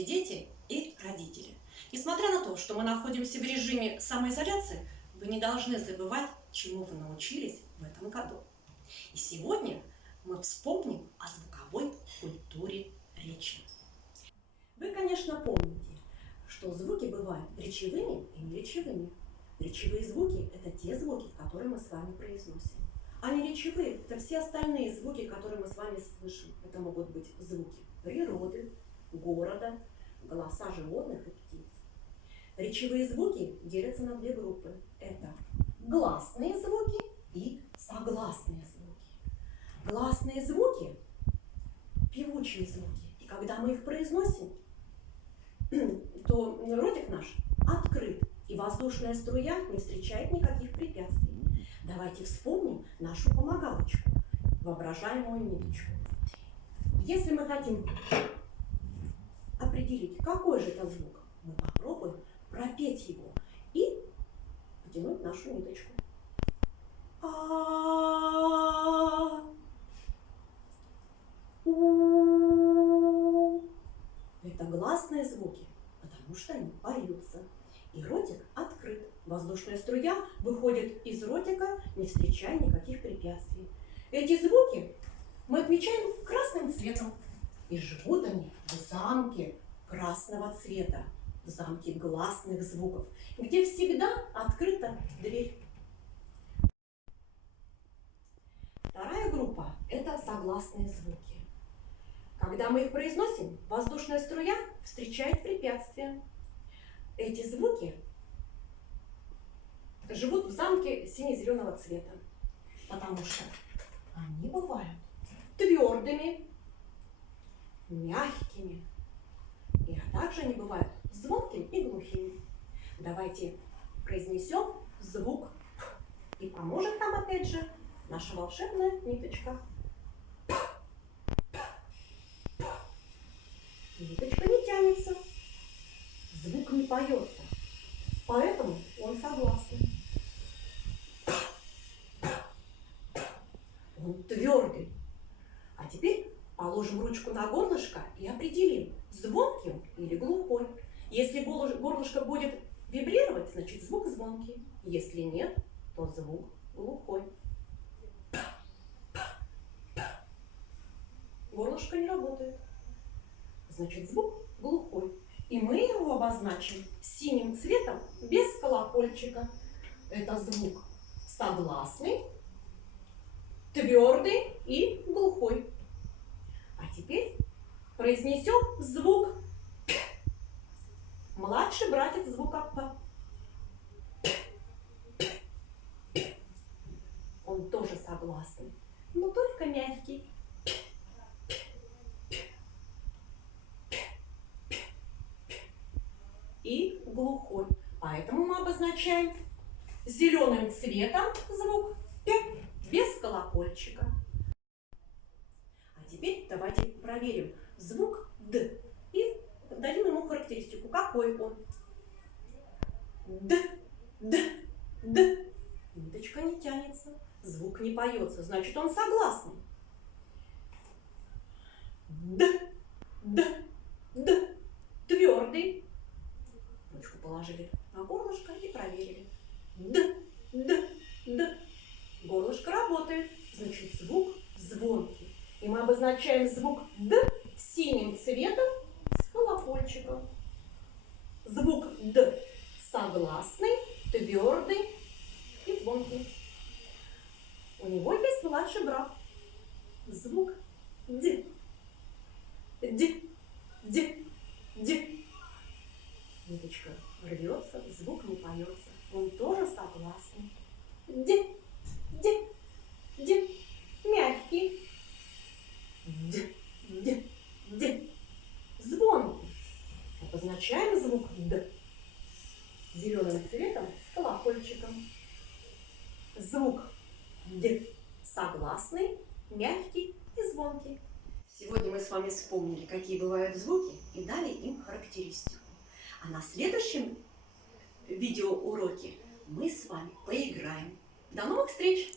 Здравствуйте, дети и родители! Несмотря на то, что мы находимся в режиме самоизоляции, вы не должны забывать, чему вы научились в этом году. И сегодня мы вспомним о звуковой культуре речи. Вы, конечно, помните, что звуки бывают речевыми и неречевыми. Речевые звуки – это те звуки, которые мы с вами произносим. А неречевые – это все остальные звуки, которые мы с вами слышим. Это могут быть звуки природы, города, голоса животных и птиц. Речевые звуки делятся на две группы. Это гласные звуки и согласные звуки. Гласные звуки – певучие звуки. И когда мы их произносим, то ротик наш открыт, и воздушная струя не встречает никаких препятствий. Давайте вспомним нашу помогалочку, воображаемую ниточку. Если мы хотим определить, какой же это звук, мы попробуем пропеть его и потянуть нашу ниточку. Это гласные звуки, потому что они поются. И ротик открыт. Воздушная струя выходит из ротика, не встречая никаких препятствий. Эти звуки мы отмечаем красным цветом. И живут они в замке красного цвета, в замке гласных звуков, где всегда открыта дверь. Вторая группа – это согласные звуки. Когда мы их произносим, воздушная струя встречает препятствия. Эти звуки живут в замке сине-зеленого цвета, потому что они бывают твердыми, мягкими, а также они бывают звонкими и глухими. Давайте произнесем звук «п», и поможет нам опять же наша волшебная ниточка. Ниточка не тянется, звук не поется, поэтому он согласный. Он твердый. А теперь положим ручку на горлышко и определим, звонкий он или глухой. Если горлышко будет вибрировать, значит звук звонкий. Если нет, то звук глухой. Горлышко не работает, значит звук глухой. И мы его обозначим синим цветом без колокольчика. Это звук согласный, твердый и глухой. А теперь произнесем звук «п». Младший братец звука «п». Он тоже согласный, но только мягкий. И глухой. Поэтому мы обозначаем зеленым цветом звук «п» без колокольчика. А теперь давайте проверим звук «д» и дадим ему характеристику. Какой он? «Д», «д», «д». Ниточка не тянется, звук не поется, значит он согласный. «Д», «д», «д». Твердый. Ручку положили на горлышко и проверили. «Д», «д», «д». Горлышко работает, значит звук звонкий. И мы обозначаем звук «д» синим цветом с колокольчиком. Звук «д» согласный, твердый и звонкий. У него есть младший брат. Звук «д». «Д», «д», «д». Ниточка рвется, звук не поется. Он тоже согласный. «Д», «д», «д». Мягкий. «Д», «д», «д». Звонкий. Обозначаем звук «д» зеленым цветом с колокольчиком. Звук «д» согласный, мягкий и звонкий. Сегодня мы с вами вспомнили, какие бывают звуки, и дали им характеристику. А на следующем видеоуроке мы с вами поиграем. До новых встреч!